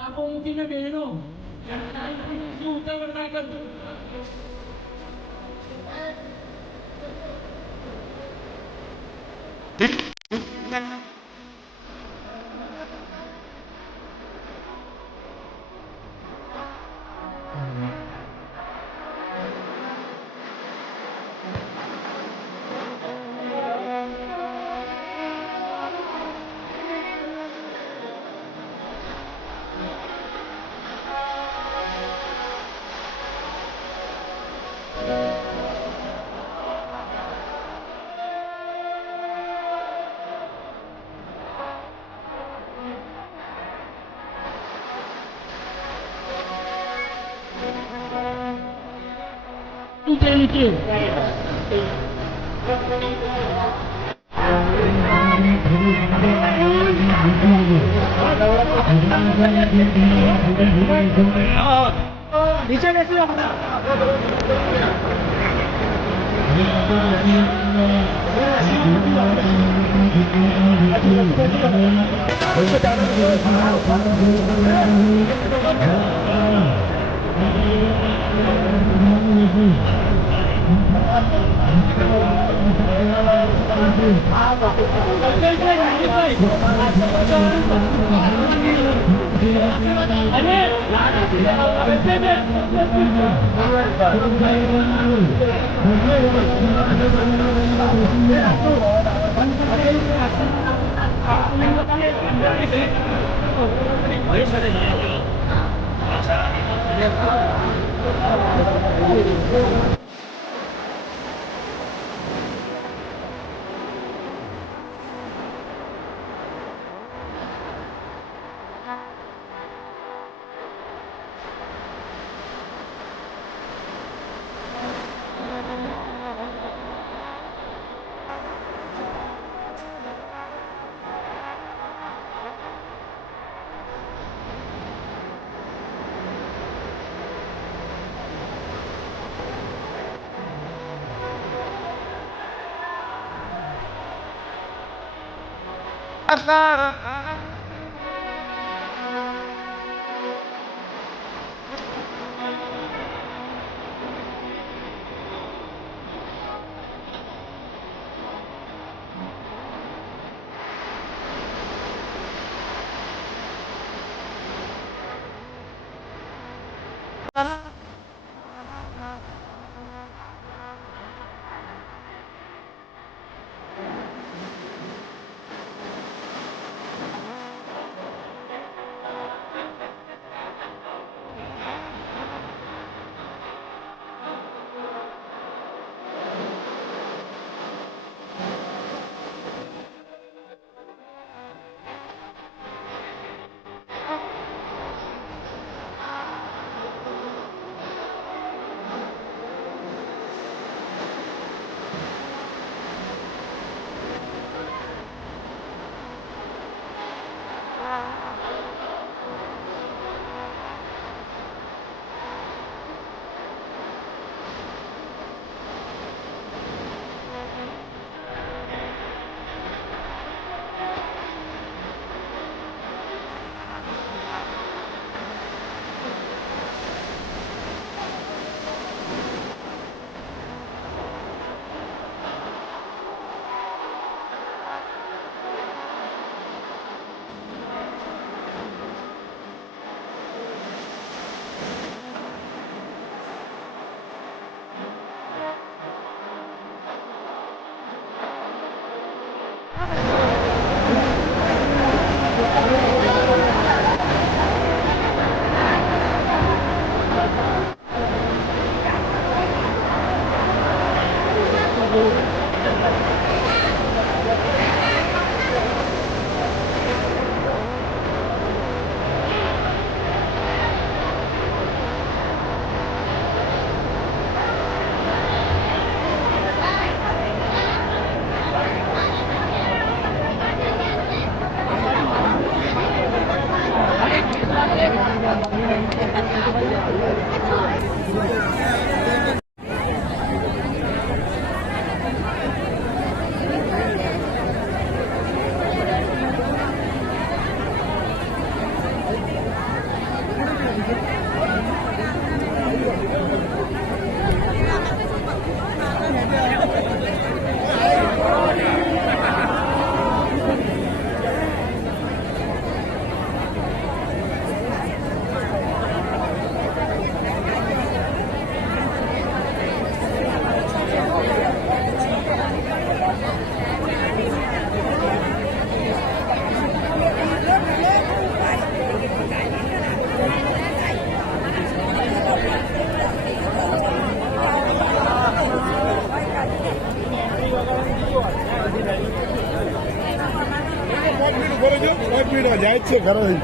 Ako yung pinabino. Yan ay computer na agad. Utility. Bisa na sila. જાય છે ઘરે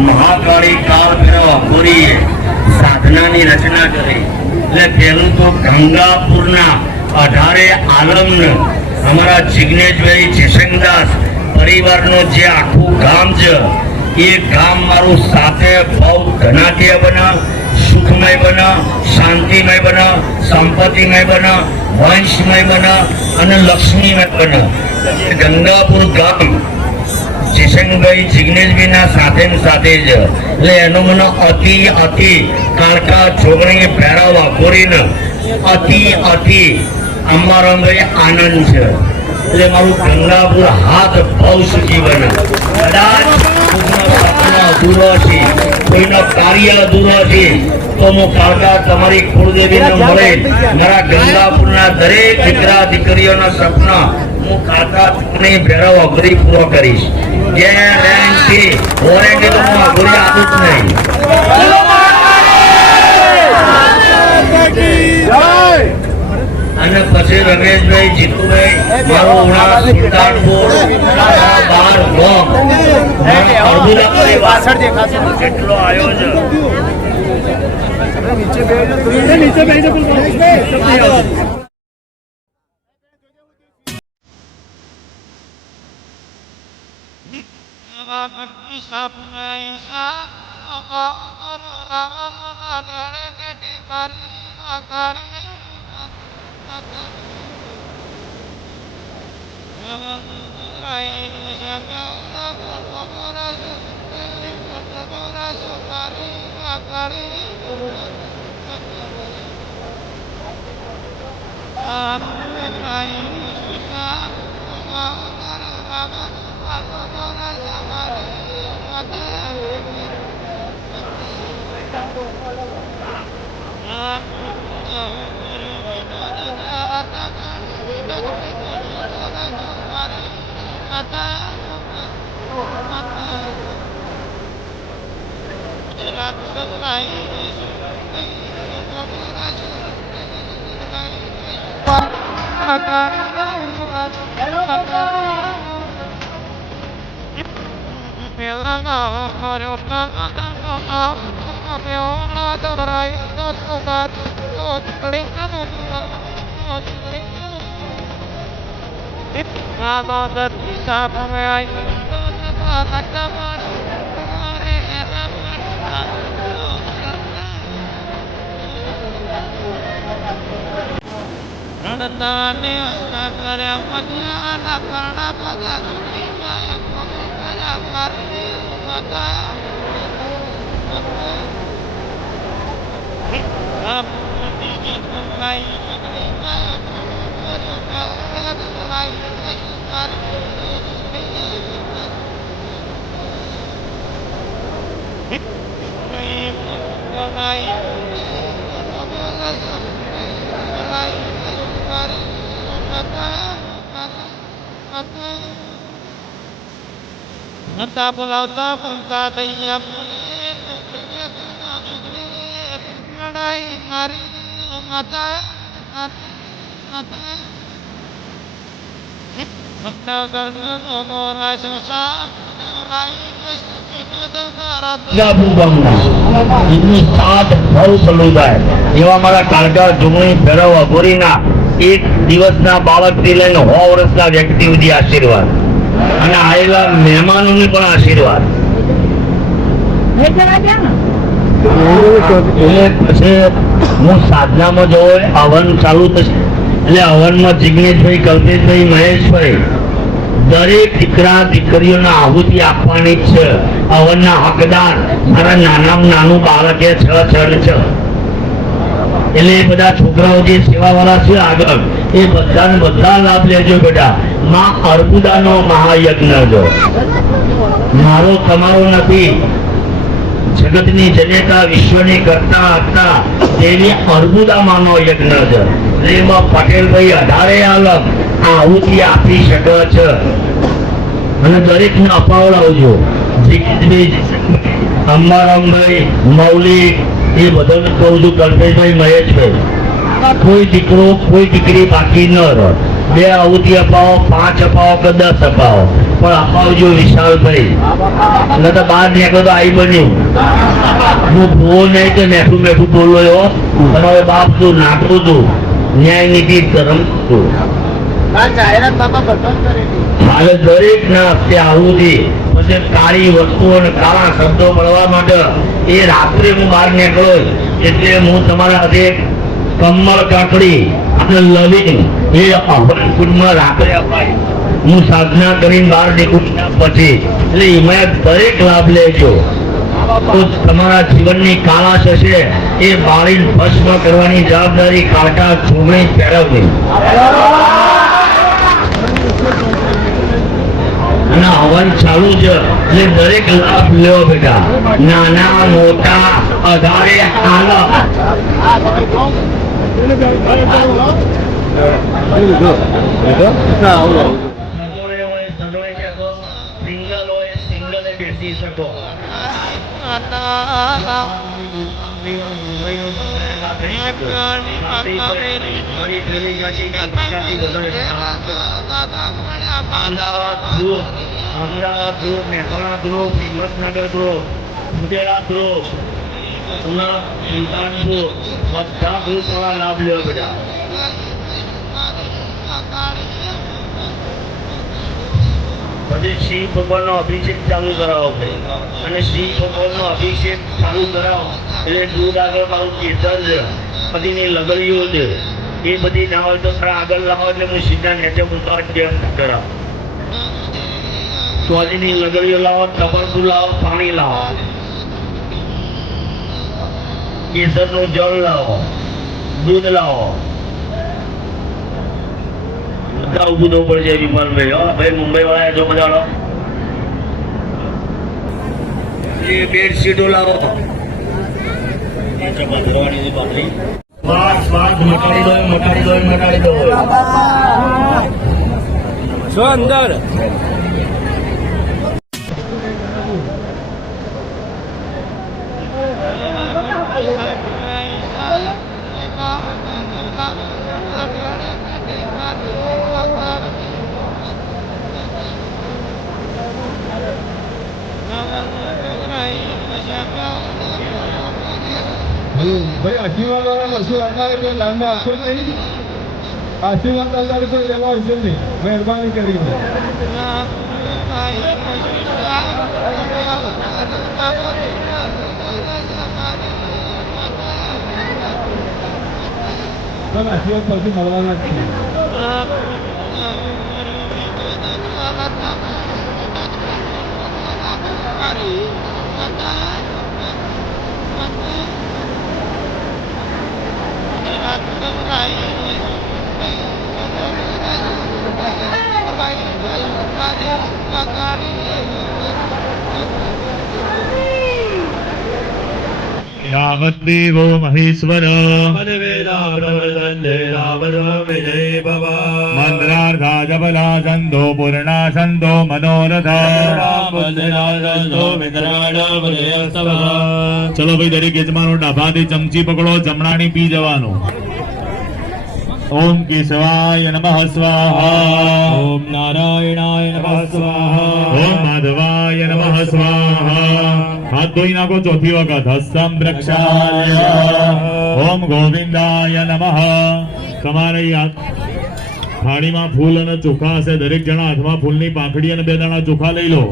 મહાકાળી કાળ પૂરી સાધનાની રચના કરી એટલે પેલું તો ગંગાપુરના 18 આલમ અમારા જિગ્નેશભાઈ જયશંકરદાસ પરિવારનો જે આખું ગામ છે એ ગામ મારું સાથે બહુ ધનાઢ્ય બને, સુખમય બને, શાંતિમય બને, સંપત્તિમય બને, વંશમય બને અને લક્ષ્મીમય બને. ગંગાપુર ગામ જયશંકરભાઈ જિગ્નેશભાઈના સાથે જ એટલે એનો મને અતિ કાળકા છોકરી ભેરા વાપરીને અતિ અમારાભાઈ આનંદ છે. એટલે મારું ગંગાપુર હાથ બહુ સુખી બને. કદાચ અધૂરો છે, કોઈનો કાર્ય અધૂરો છે તો હું કાળકા તમારી કુળદેવીને મળે મારા ગંગાપુરના દરેક દીકરા દીકરીઓના સપના હું કાળકા ચૂંટણી ભેરા અઘરી પૂરો કરીશ. ગેરંટી વોરંટી તો હું અઘરી આપું જ નહીં. અને પછી રમેશભાઈ, જીતુભાઈ, મારો ઉણા સુલતાનપુર, 12 ગોમ, અર્જુના પરિવાર જેટલો આવ્યો છે. એવા મારા કાળકા ઝુમણી ફેરવવા ગોરીના એક દિવસના બાળકથી લઈને 100 વર્ષના વ્યક્તિ સુધી આશીર્વાદ અને આવેલા મહેમાનોને પણ આશીર્વાદ. એટલે પછી હું સાધનામાં જવો હવન ચાલુ થશે એટલે હવનમાં જિગ્નેશભાઈ, કલ્પેશભાઈ, મહેશભાઈ દરેક દીકરા દીકરીઓને આહુતિ આપવાની જ છે. હવનના હકદાર મારા નાનામાં નાનું બાળક એ 6 છે. એટલે એ બધા છોકરાઓ જે સેવા વાળા છે આગળ એ બધા લાભ લેજો બેટા. માં અર્બુદાનો મહાયજ્ઞ જો મારો તમારો નથી, જગતની જનેતા વિશ્વની કરતા હતા તેની અર્બુદામાંનો યજ્ઞ છે. એમાં પટેલભાઈ 18 આલમ આહુતિ આપી શકે છે અને દરેકને અપાવડાવજો. અંબારામભાઈ, મૌલિક એ બધાને કહું છું, કલ્પેશભાઈ, મહેશભાઈ, કોઈ દીકરો કોઈ દીકરી બાકી ન રહે. 2 આહુતિ અપાવો, 5 અપાવો કે 10 અપાવો, પણ અપાવજો વિશાલભાઈ. એટલે તો બહાર નીકળો તો આવી બન્યું હું ભૂવો નહીં તો મેઠું મેઠું બોલો એવો તમારે બાપ તું નાખું તું ન્યાય નીતિ ધર્મ તું હાલે દરેક ના આહુતિ પછી કાળી વસ્તુઓ અને કાળા શબ્દો મળવા માટે એ રાત્રે હું બહાર નીકળો એટલે હું તમારા હાથે કમળ કાકડી અને લવિંગ એ અહવનકુંડમાં રાત્રે અપાય. હું સાધના કરીને બહાર નીકળું પછી એટલે એમાં દરેક લાભ લેજો. તો તમારા જીવનની કાળાશ હશે એ બાળી ભસ્મ કરવાની જવાબદારી કાળકા ઝુમણી ફેરવવી અને હવન ચાલુ છે એટલે દરેક લાભ લેવો બેટા. નાના મોટા 18 આલમ સિંગલ બેસી શકો. Ahmedabad group, Mehsana group, Himmatnagar group, Mudera group, Sultan group બધા ગ્રુપ વાળા લાભ લેવો બધા. પછી શિવ ભગવાનનો અભિષેક ચાલુ કરાવો અને શિવ ભગવાનનો અભિષેક ચાલુ કરાવો એટલે દૂધ આગળ મારું કેસર છે, બધીની લગડીઓ છે એ બધી ના હોય તો થોડા આગળ લાવો એટલે હું સીધા નેચે ઉતાર કરાવો. ચોલીની લગડીઓ લાવો, તબરકું લાવો, પાણી લાવો, કેસરનું જળ લાવો, દૂધ લાવો. બધા ઉભું થવું પડશે વિમલભાઈ. ભાઈ મુંબઈ વાળા જો બધા બેડશીટો લાવો. મટાડી દો છો અંદર. ભાઈ આશીર્વાદ વાળા વસ્તુ એટલે લાંબા આખો નહીં. આશીર્વાદ અલ્લાહ કોઈ લેવા આવશે નહીં, મહેરબાની કરીને. આશીર્વાદ પછી મળવાના જ છે. यावद्देवो महेश्वर मंत्रार्था जबला छंदो पूर्णा छंदो मनोरथ चलो भाई दरेक यजमानो डाभाથી ચમચી પકડો જમણાની પી જવાનું ओम केशवाय नमः स्वाहा ओम नारायणाय नमः स्वाहा ओम माधवाय नमः स्वाहा हाथ धोई नाखो चौथी वखत हस्तम प्रक्षाल्य ओम गोविंदाय नमः તમારે થાળીમાં ફૂલ અને ચોખા હશે દરેક જણા હાથમાં ફૂલની પાંખડી અને 2 દાણા ચોખા લઈ લો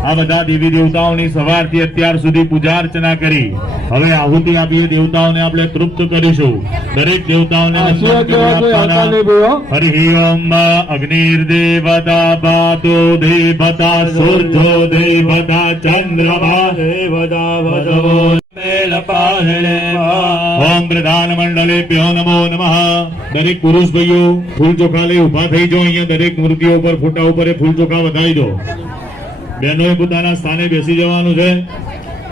આ બધા દેવી દેવતાઓની સવારથી અત્યાર સુધી પૂજા અર્ચના કરી હવે આહુતિ આપીએ દેવતાઓને આપણે તૃપ્ત કરીશું દરેક દેવતાઓને હરિ ઓમ અગ્નિર્દેવતા પાતો દેવતા સૂર્યો દેવતા ચંદ્રમા દેવતા ભગવો ઓમ પ્રધાન મંડળેભ્યો નમો નમઃ દરેક પુરુષ ભાઈઓ ફૂલ ચોખા લઈ ઉભા થઈ જાઓ અહીંયા દરેક મૂર્તિઓ ઉપર ફોટા ઉપર ફૂલ ચોખા વધાવી દો બહેનોએ પોતાના સ્થાને બેસી જવાનું છે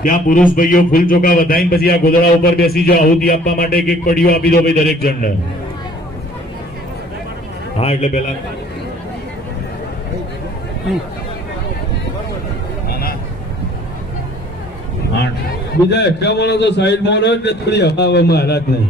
ત્યાં પુરુષ ભાઈઓ ફૂલ ચોખા વધાઈને પછી આ ગોદડા ઉપર બેસી જાઓ આહુતિ આપવા માટે એક પડીઓ આપી દો ભાઈ દરેક જણને હા એટલે પેલા બીજા એકાવનો તો સાઈડમાં રહે એટલે થોડી હવા મહારાજ નહીં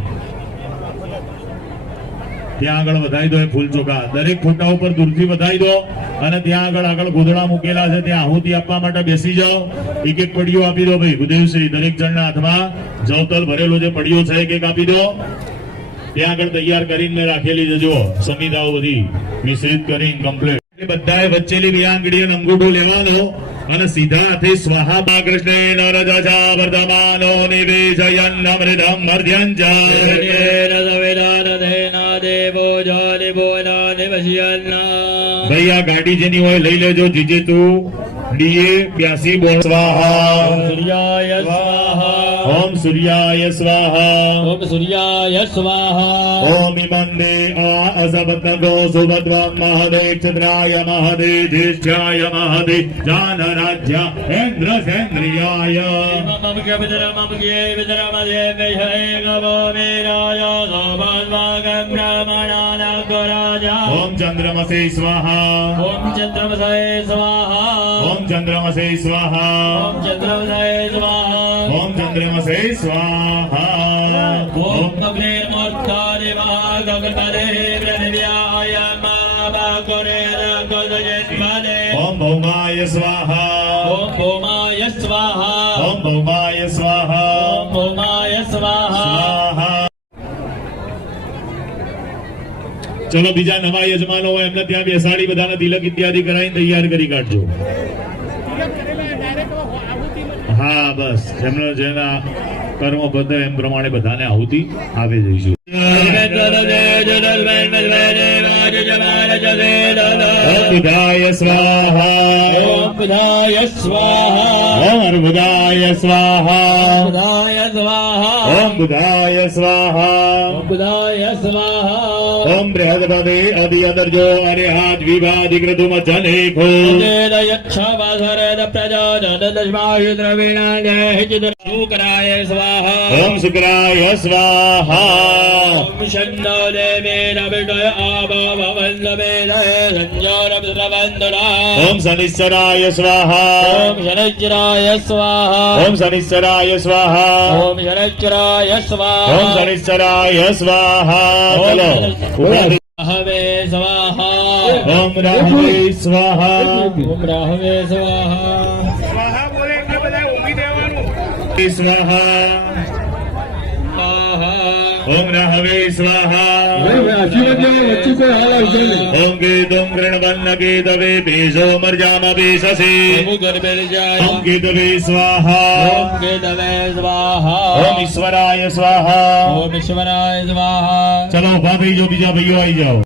ત્યાં આગળ વધાઈ દો એ ફૂલ ચોખા દરેક ફોટા ઉપર દૂરથી વધાઈ દો અને ત્યાં આગળ ગોદડા મૂકેલા છે ત્યાં આહુતિ આપવા માટે બેસી જાઓ એક એક પડીઓ આપી દો ભાઈ ભૂદેવશ્રી દરેક જણના હાથમાં જવતલ ભરેલો જે પડીઓ છે એક એક આપી દો ત્યાં આગળ તૈયાર કરીને રાખેલી છે જુઓ સંહિતાઓ બધી મિશ્રિત કરીને કમ્પ્લીટ બધાએ વચ્ચેલી બે આંગળીએ અંગૂઠો લેવાનો અને સીધા હાથે સ્વાહા મા કૃષ્ણેન રજજા વર્ધમાનો નિવેશયન અમૃતમ મર્ધ્યં ચ ભાઈ આ ગાડી જેની હોય લઈ લેજો જીજે તું ડીએ 82 બોલ સ્વાહા સૂર્યાય સ્વાહા ઓમ સૂર્યાય સ્વાહા ઓમ સૂર્યાય સ્વાહા ઓમ ઇમંદે આ અસબતગો સુભદ્રમ મહદે ચંદ્રાય મહદે જ્યેષ્ઠાય મહદે જાનરાજ્ય ઇન્દ્ર સેન્દ્રિયાય મમ કે વિદ્રમદે વિહય ગવો મેરાય ગોવાગમ બ્રહ્મણા નગરાજા ઓમ ચંદ્રમસે સ્વાહા ઓમ ચંદ્રમસે સ્વાહા ओम चंद्रमसे स्वाहा ओम चंद्रमसे स्वाहा ओम चंद्रमसे स्वाहा ओम अग्निर्मोत्तारे महागगनरे ब्रह्मव्याय महाबाकुरे रगदयस्मने ओम भौमाय स्वाहा ओम भौमाय स्वाहा ओम भौमाय स्वाहा ओम भौमाय स्वाहा चलो बीजा नवा यजमानो હોય એમને ત્યાં બેસાડી બધાને તિલક ઇત્યાદિ કરાવીને તૈયાર કરી કાઢજો હા બસ જેમનો જેના કર્મ બધે એમ પ્રમાણે બધાને આહુતિ આપી દઈશું બુધાય સ્વાહા ઓમ બુધાય સ્વાહા ઓમ બુધાય સ્વાહા બુધાય સ્વાહા ઓમ બુધાય સ્વાહા ઓમ બુધાય સ્વાહા ઓમ બૃહસ્પતિ આદિ અદર્જો અરિહાત વિવાદિક્રતુમ જનેખો યચ્છાવાસરદ પ્રજાજન દશમાયુ દ્રવિણાય હિચિત શુક્રાય સ્વાહા ઓમ શુક્રાય સ્વાહા ओम शन्नो देवेन विदय आभववल्लभेन संजोरवन्द्रा ओम शनिश्चराय स्वाहा ओम शनिश्चराय स्वाहा ओम शनिश्चराय स्वाहा ओम शनिश्चराय स्वाहा ओम शनिश्चराय स्वाहा चलो राहवे स्वाहा ओम राहवे स्वाहा ओम राहवे स्वाहा स्वाहा बोले એટલે બધા ઊંઘી દેવાનું स्वाहा ओम राहवे स्वाहा ओम गीतम गृणवन्न गीतवे भेषो मर्जाम भेषसे ओम गीतवे स्वाहा ओम गीतवे स्वाहा ओम ईश्वराय स्वाहा ओम ईश्वराय स्वाहा चलो उभा થઈ જાઓ બીજા ભાઈઓ આવી જાઓ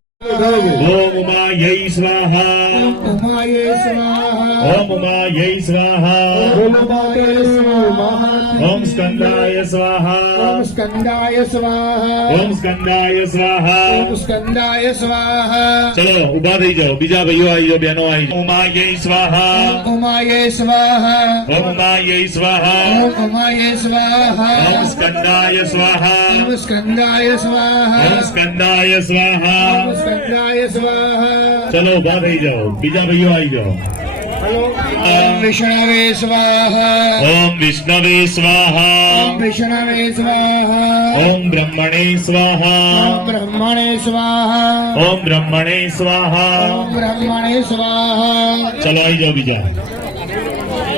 ओम उमायै स्वाहा उमाये स्वाहा ओम उमायै स्वाहा ओम स्कंदाय स्वाहा ओम स्कंदाय स्वाहा ओम स्कंदाय स्वाहा ओम स्कंदाय स्वाहा चलो उभा થઈ જાઓ બીજા ભાઈઓ આવી જાઓ બહેનો આવી જાઓ ઉમાयै स्वाहा उमाये स्वाहा ओम उमायै स्वाहा ओम उमाये स्वाहा ओम स्कंदाय स्वाहा ओम स्कंदाय स्वाहा ओम स्कंदाय स्वाहा ओम स्कंदाय स्वाहा चलो उभा થઈ જાઓ બીજા ભાઈઓ આવી જાઓ ओम विष्णवे स्वाहा ओम विष्णवे स्वाहा ओम विष्णवे स्वाहा ओम ब्रह्मणे स्वाहा ओम ब्रह्मणे स्वाहा ओम ब्रह्मणे स्वाहा ओम ब्रह्मणे स्वाहा चलो आई जाओ बीजा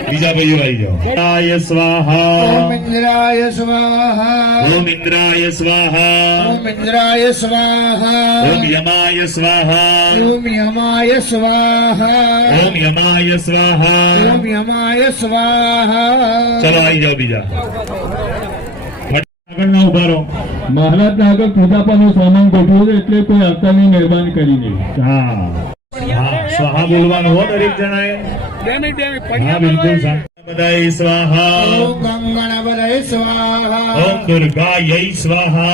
बीजा भाइयों आई जाओ इंद्राय स्वाहा ओम इंद्राय स्वाहा ओम इंद्राय स्वाहा ओम इंद्राय स्वाहा ओम यमाय स्वाहा ओम यमाय स्वाहा ओम यमाय स्वाहा ओम यमाय स्वाहा चलो आई जाओ बीजा આગળના ઉભા રહો મહારાજના આગળ પૂજાપાનું સામાન ગોઠવ્યું છે એટલે કોઈ આવતાની મહેરબાની કરીને હા હા સ્વાહા બોલવાનું હો દરેક જણાએ હા બિલકુલ બધાય સ્વાહા ओम गंगणपतये स्वाहा ओम दुर्गायै स्वाहा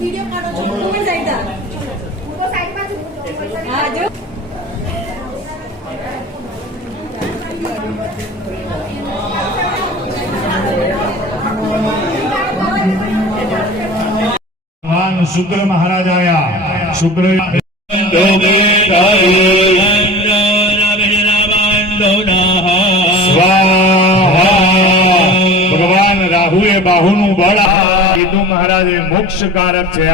वीडियो काढो तुम्ही जायचा साइड बाजू हा जो भगवान शुक्र महाराज आया शुक्र ભગવાન રાહુએ બાહુનું બળ કીધું મહારાજે મોક્ષ કારક છે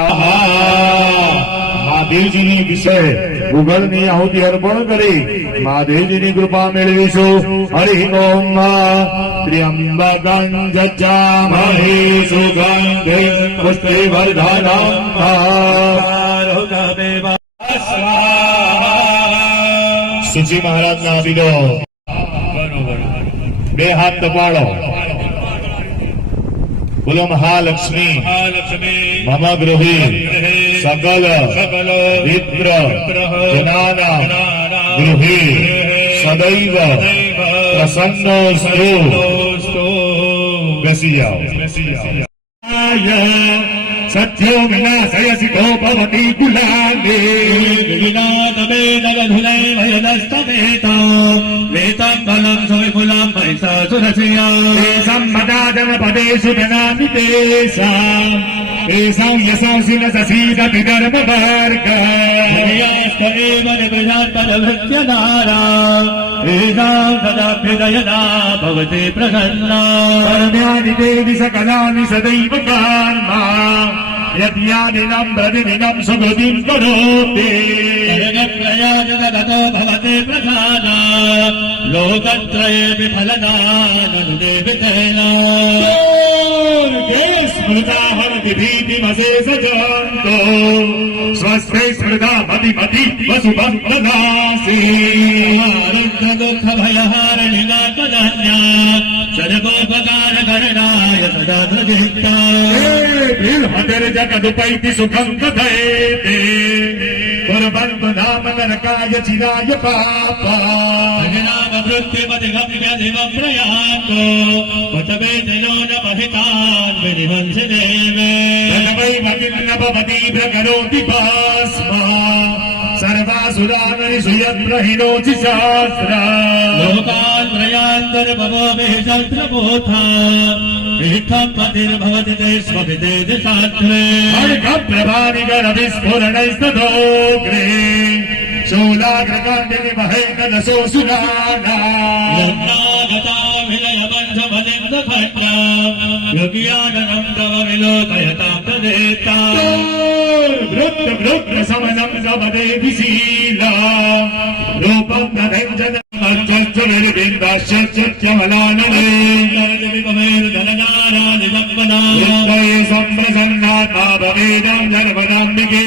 મહાદેવજીની વિશે ભૂગળની આહુતિ અર્પણ કરી મહાદેવજીની કૃપા મેળવીશું હરિ ઓમ ત્ર્યંબકં જજામહે સુગંધિ પુષ્ટિવર્ધનં સુજી મહારાજના આપી દો બે હાથ તપાડો બોલો મહાલક્ષ્મી મમ ગૃહી સકલ વિપ્ર જનાના ગૃહી સદૈવ પ્રસન્નોસ્તુ બેસી જાઓ सत्यो विनाशयसि को भवति कुलाले विनादमेनगधुलै भयदस्तमेता वेतं फलं सुविपुलं महिषासुरस्य सम्मदाजनपदेषु जनामि तेषाम् तेषां यशंसि न ससीदपि धर्मवर्ग यास्त एव निगुणात्तरभृत्यनारा तेषां तदाभ्युदयना भवति प्रसन्ना कर्म्यानि देवि सकलानि सदैव कर्मा यद्यादिनं प्रतिदिनं सुकृतिं करोति जगत्त्रया जगतो भवते प्रधाना लोकत्रयेऽपि फलदाननुदेवि तेना स्मृता हरति भीतिमशेषजन्तो स्वस्थे स्मृता मति मति वसुभं प्रदासि दुःखभयहारिणा कदन्या सर्वोपकारकरणाय सदा प्रदिष्टा जगदुपैति सुखं कथयते कुर्वन्तु नाम नरकाय चिराय पापा वृत्तिमधिगम्यधिवं प्रयान्तो वचवेदनो न महितान् विनिवंसि देवे वै भवति प्रकरोति भस्मा सर्वासुरानरिषु यद्रहिणोचि शास्त्रा लोकान् त्रयान्तर्भवोभिः शस्त्रपोथा पीठं पतिर्भवति ते स्वभिते दिशात्रे अर्घप्रभानिगरविस्फुरणैस्तदोग्रे शूलाग्रकाण्डिनि महेकलसोऽसुराणा यज्ञागता विलयपञ्चमलिन्दखण्डा योग्यानन्दवविलोकयतां तदेता वृत्त समनं समदेवि शीला रूपं न व्यञ्जनमर्जो संप्रसन्नात्मा भवेदं सर्वदाम्बिके